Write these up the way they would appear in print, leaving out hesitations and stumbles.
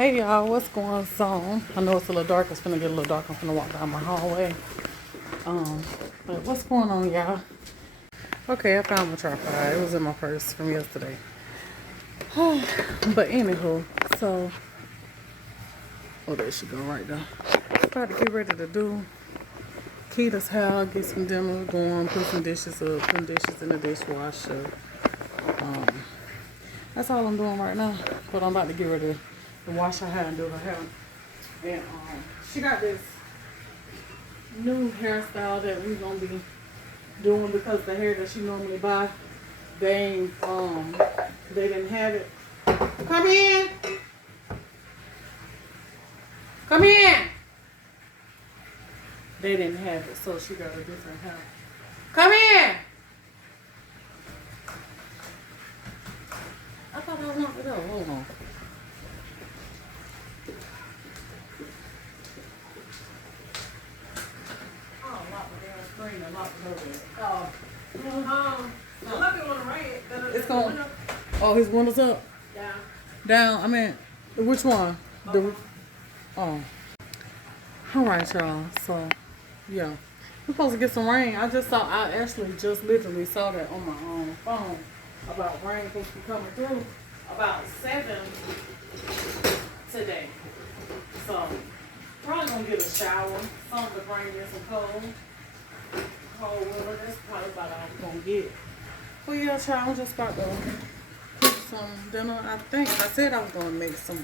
Hey y'all, what's going on? I know it's a little dark. It's gonna get a little dark. I'm gonna walk down my hallway. But what's going on, y'all? Okay, I found my tripod. It was in my purse from yesterday. But anywho, so there she go right there. About to get ready to do Kita's hair, get some dinner going, put some dishes up, put dishes in the dishwasher. That's all I'm doing right now. But I'm about to get ready to wash her hair and do her hair. And she got this new hairstyle that we're gonna be doing because the hair that she normally buy, they didn't have it. Come in. Come in. They didn't have it, so she got a different hair. Come in. I thought I wanted to go. Hold on. It's going. Oh, his window's up. Down. Down. I mean, which one? The. Oh. All right, y'all. So, yeah, we're supposed to get some rain. I actually just literally saw that on my phone about rain supposed to be coming through about 7 today. So, probably gonna get a shower, something to bring in some cold weather. That's probably about all I'm gonna get. Well, yeah, child, I'm just about to cook some dinner. I said I was gonna make some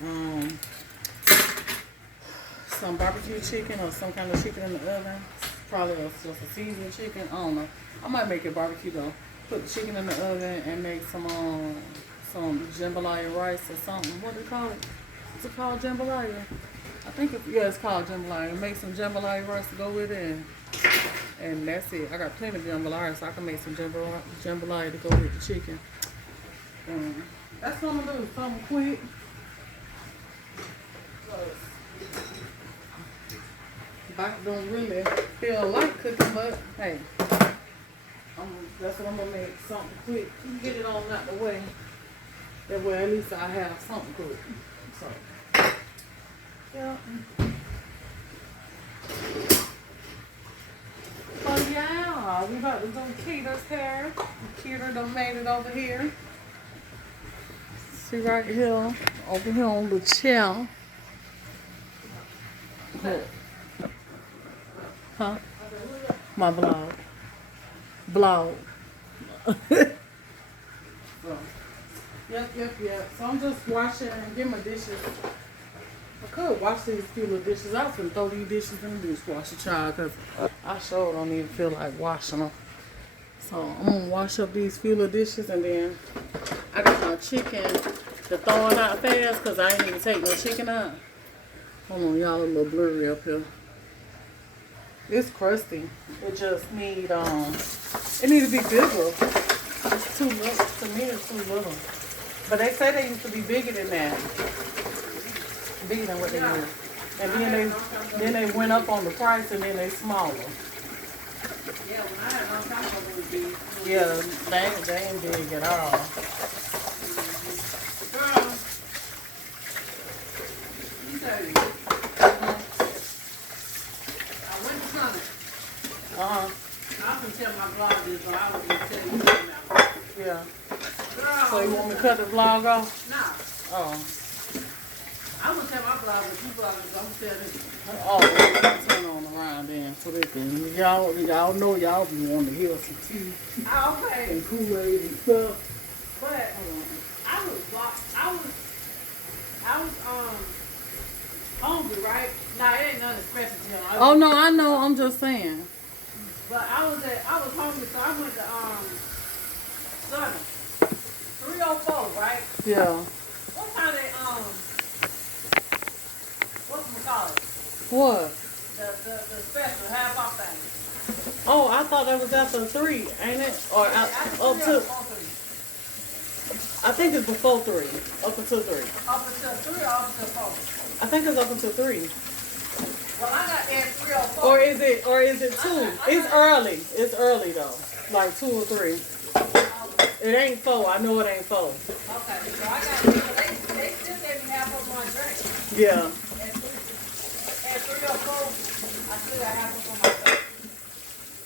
barbecue chicken or some kind of chicken in the oven. Probably just a seasoned chicken. I don't know. I might make it barbecue though. Put the chicken in the oven and make some jambalaya rice or something. What do you call it? Is it called jambalaya? I think it's called jambalaya. Make some jambalaya rice to go with it, and that's it. I got plenty of jambalaya, so I can make some jambalaya to go with the chicken. And that's what I'm gonna do. Something quick. I don't really feel like cooking, but hey, that's what I'm gonna make. Something quick. Get it on out the way. That way, at least I have something cooked. So, yeah. So yeah, we about to do Kita's hair. Kita done made it over here. See right here, over here on the chair. Huh? My vlog. So, yep. So I'm just washing and getting my dishes. I could wash these few little dishes. I was gonna throw these dishes in the dishwasher, child, because I sure don't even feel like washing them. So I'm gonna wash up these few little dishes, and then I got my chicken to throw it out fast because I ain't even take no chicken out. Hold on, y'all, a little blurry up here. It's crusty. It just need it need to be bigger. It's too little. To me, it's too little. But they say they used to be bigger than that. Bigger than what they is. And then they went up on the price, and then they smaller. Yeah, when I had no time for them big. Yeah, they ain't big at all. Girl, you say I can tell my vlog is, so I was going to tell you something now. Yeah. Girl, so you want me to cut the vlog off? No. Oh. I'm going to tell my vlog, but you vlog is going to tell this. Oh, I'll turn on around then so they can, y'all know y'all be wanting to hear some tea. Okay. And Kool-Aid and stuff. But I was hungry, right? Nah, it ain't nothing special to him. Oh no, I know. I'm just saying. But I was hungry, so I went to 304, right? Yeah. What time they whatchamacallit? What? The special half off thing. Oh, I thought that was after 3, ain't it? Or up to 3. I think it's before 3. Up until 3. Up until 3 or up until 4? I think it's up until 3. Well, I got there at 3:04. Or is it 2? It's early. It's early though. Like 2 or 3. It ain't 4. I know it ain't 4. Okay, so I got. They still gave me half of my drink. Yeah. At 3 or 4, I still got half of them for myself.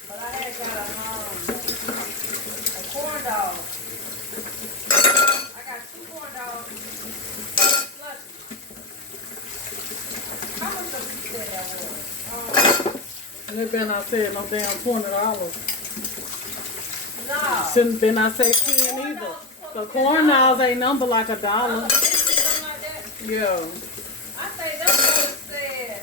But I had got a corn dog. I got 2 corn dogs. Slushy. How much of you said that was? And it better not say no damn $20. No. Shouldn't been I say 10 either. The corn dogs ain't number like $1. Something like that. Yeah. I think that's what it said.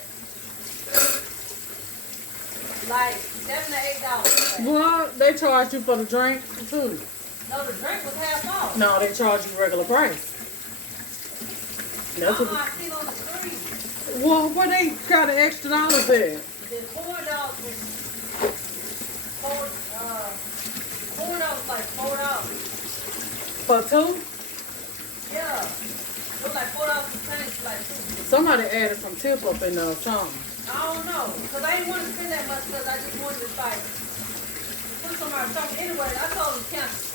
Like $7 to $8. What? They charge you for the drink too. No, the drink was half off. No, they charge you regular price. That's what. I seen on the screen. Well, where they got the extra dollars at? The corn dogs was corn dogs was like $4. For 2? Yeah. It was like $4 and change, like 2. Somebody added some tip up in there or something. I don't know, because I didn't want to spend that much because I just wanted to like put some on something. Anyway, I told him cancel.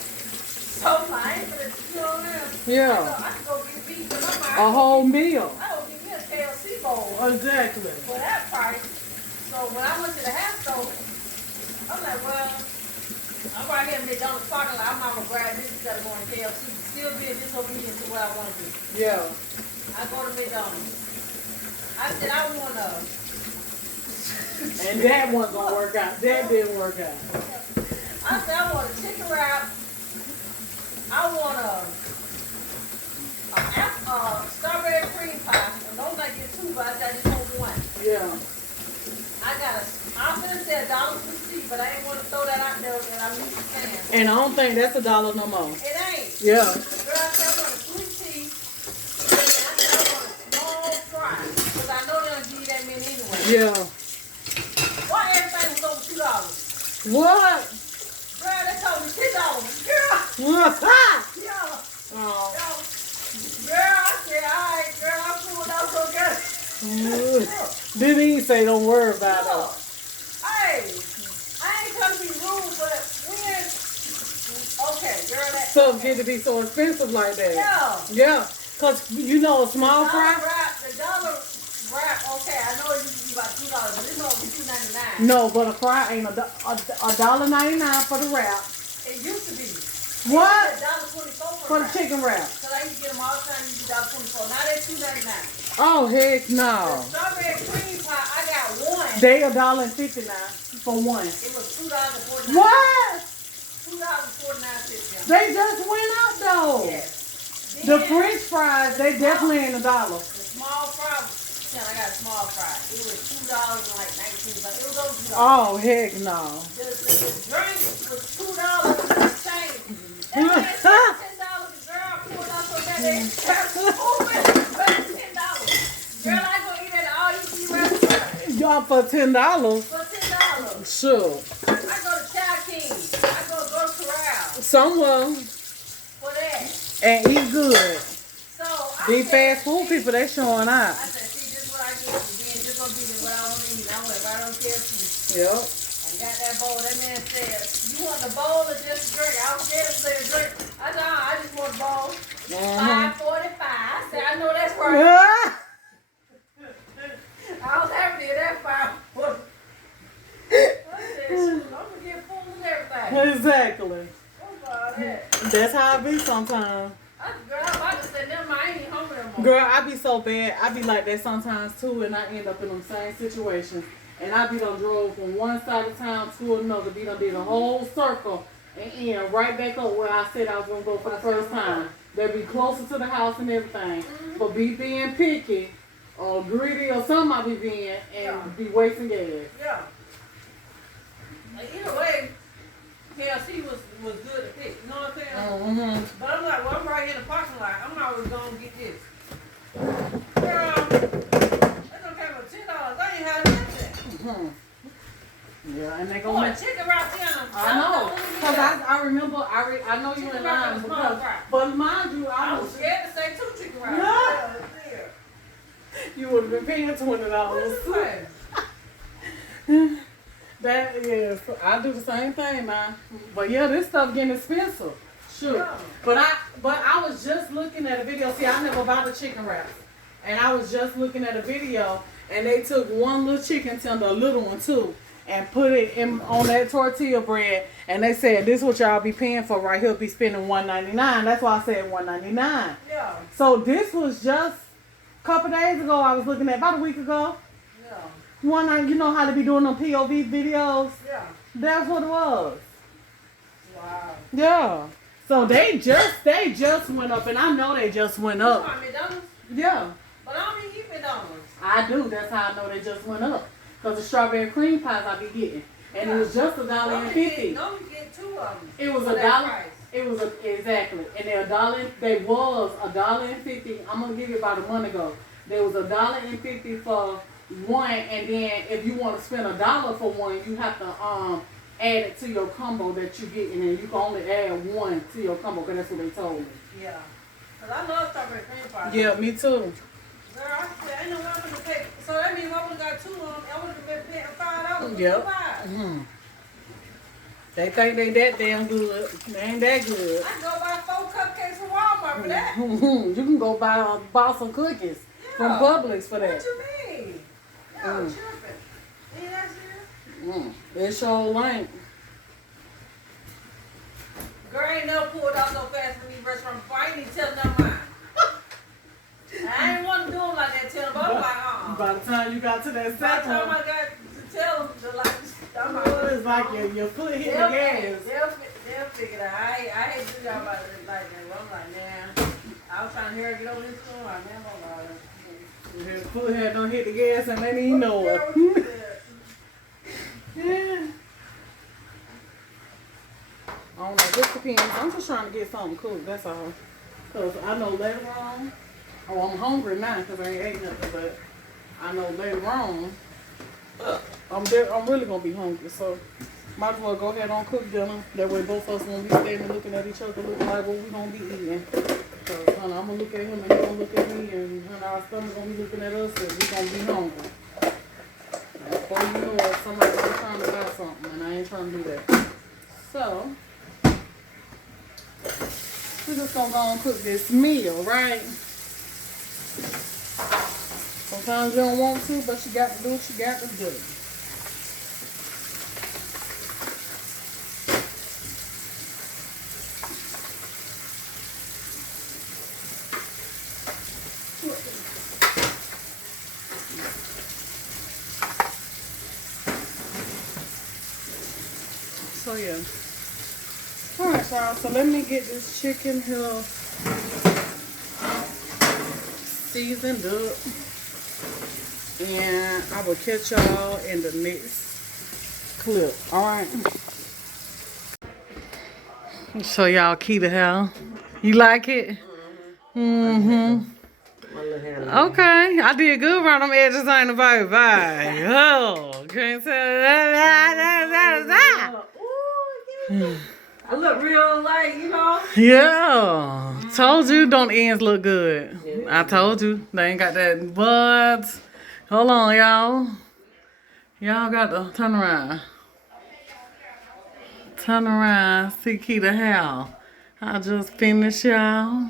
So I ain't gonna, you know what I mean? Yeah. I could go get beef, but I'm like, A whole meal. I would give me a KFC bowl Exactly. for that price. So when I went to the half store, I'm like, well, I'm right here in McDonald's parking lot. I'm not gonna grab this instead of going to KFC. Still being disobedient to what I want to do. Yeah. I go to McDonald's. I said I want a. And that wasn't gonna work out. That didn't work out. I said I want a chicken wrap. I want a strawberry cream pie. And those I get 2, but I said I just want 1. Yeah. I'm gonna say $1.50, but I ain't want to throw that out there and I'm used to saying. And I don't think that's $1 no more. It ain't. Yeah. Girl, I said I want a sweet tea. And I said I want a small fry. Because I know they don't give you that many anyway. Yeah. Why everything was over $2? What? Girl, they told me $10. Girl. What? Yeah. Oh. Girl, I said, all right, girl, I'm cool. That was okay. Didn't even say don't worry about it. Look, hey, I ain't trying to be rude, but when, okay, girl, that. Stuff get to be so expensive like that. Yeah. Yeah. Because, you know, a small fry. The dollar wrap, okay, I know it used to be about $2, but it's only $2.99. No, but a fry ain't $1.99 for the wrap. It used to be. What? $1.24 For the wrap. chicken wrap. Because I used to get them all the time, used to be $1.24. Now they're $2.99. Oh, heck The no. strawberry cream pie, I got 1. They $1.59 for one. It was $2.49. What? $2.49. They just went up though. Yes. The Then, French fries, they definitely ain't $1. the small fry, yeah, I got a small fry. It was $2.19. It was over $2. Oh, heck no. The drink was $2 and the change. That man said $10. The girl pulled out so that they $10. Girl, I go eat at all you see restaurant Y'all for $10. for $10. Sure. I go to Child King. I go Corral Someone for that. and eat good. So I These said, fast food people, they showing out. I said, see, this is what I get for being this gonna be what I want to eat. I went right on KFC Yep. and got that bowl. That man said, you want the bowl or just a drink? I was scared to say a drink. I said, I just want a bowl. $5.45. I said, I know that's right. I was happy at that $5.45. I said, shoot, I'm gonna get food and everything. Exactly. What's all that? That's how I be sometimes. Girl, I'm about to say, never mind, I ain't even hungry no more. Girl, I be so bad. I be like that sometimes too, and I end up in them same situations. And I be done drove from one side of town to another, be done did a whole circle, and end right back up where I said I was gonna go for the first time. They be closer to the house and everything. But be being picky or greedy or something I be being and be wasting gas. Yeah. Like, either way, KFC was good to pick. You know what I'm saying? Mm-hmm. But I'm like, well, I'm right here in the parking lot. I'm always going to get this. Girl, that's okay for $10. I ain't had nothing. Mm-hmm. Yeah, and they Boy, gonna. chicken right there. I know, cause I remember I know you in line because, but mind you, I I was was scared to say 2 chicken wraps. Yeah. You would have been paying $20. What is this? That is, I do the same thing, man. But yeah, this stuff getting expensive. Sure. Yeah. But I was just looking at a video. See, I never bought the chicken wraps. And I was just looking at a video, and they took one little chicken tender, a little one too, and put it on that tortilla bread. And they said, this is what y'all be paying for right here. Be spending $1.99. That's why I said $1.99. Yeah. So this was just a couple days ago. I was looking at about a week ago. Yeah. You know how to be doing them POV videos? Yeah. That's what it was. Wow. Yeah. So they just went up, and I know they just went You up. want McDonald's? Yeah. But I don't eat McDonald's. I do. That's how I know they just went up. Because the strawberry cream pies I be getting. And it was just $1.50. No, you get 2 of them. It was for that $1. price. It was exactly. And they was $1.50. I'm gonna give you about a month ago. There was $1.50 for one, and then if you want to spend $1 for one, you have to add it to your combo that you get, and then you can only add one to your combo, because that's what they told me. Yeah. Because I love strawberry cream pies. Yeah, me too. Girl, I said, ain't no way I'm gonna pay. So that means I would have got 2 of them. I would have been paying $5 for Yep. 2 pies. Mm-hmm. They think they that damn good. They ain't that good. I go buy 4 cupcakes from Walmart for that. You can go buy some cookies from Publix for that. What you mean? Yo, tripping. See that shit? It sure ain't. Girl ain't never pulled out so fast from these restaurants before. I ain't even telling them mine. I ain't want to do them like that, tell them, but I'm like, By the time you got to that By the second time one, I got to tell them, they're like, I'm it's like your foot hit the gas. They'll figure it out. I hate to do y'all about it like that, but I'm like, nah. I was trying to hear her get over this store. I never Your foot had done hit the gas and they didn't even know it. Yeah. I don't know, just depends. I'm just trying to get something cooked, that's all. Because I know later on, I'm hungry now because I ain't ate nothing, but I know later on, I'm really going to be hungry, so might as well go ahead and cook dinner. That way both of us won't be standing looking at each other looking like what we going to be eating. Because, honey, I'm going to look at him and he's going to look at me, and honey, our stomach going to be looking at us, and we're going to be hungry. And before you know it, somebody's going to be trying to buy something, and I ain't trying to do that. So, we're just going to go and cook this meal, right? Sometimes you don't want to, but you got to do what you got to do. So yeah. Alright, y'all, so let me get this chicken here seasoned up. And I will catch y'all in the next clip. Alright. Show y'all Kita hair. You like it? Mm-hmm. Okay. I did good around them edges, ain't nobody bye. Oh, can't tell that. I look real like, you know. Yeah. Told you don't ends look good. I told you. They ain't got that but hold on, y'all. Y'all got to turn around. Turn around. See Kita hair. I just finished, y'all.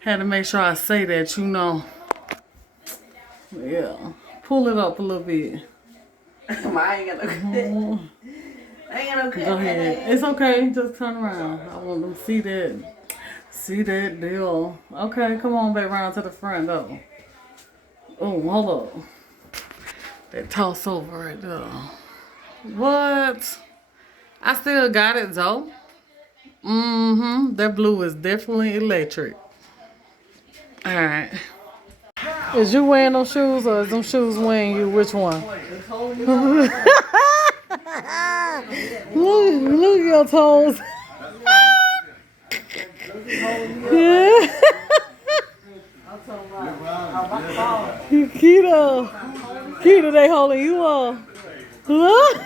Had to make sure I say that, you know. Yeah. Pull it up a little bit. I ain't got no cut. I ain't got no cut. Go ahead. It's okay. Just turn around. I want them to see that. See that deal. Okay, come on back around to the front, though. Oh, hold up. That toss over right there. What? I still got it, though. Mm-hmm. That blue is definitely electric. All right. Is you wearing those shoes or is them shoes wearing you? Which one? look at your toes. Yeah. Kita, they holding you up. Look.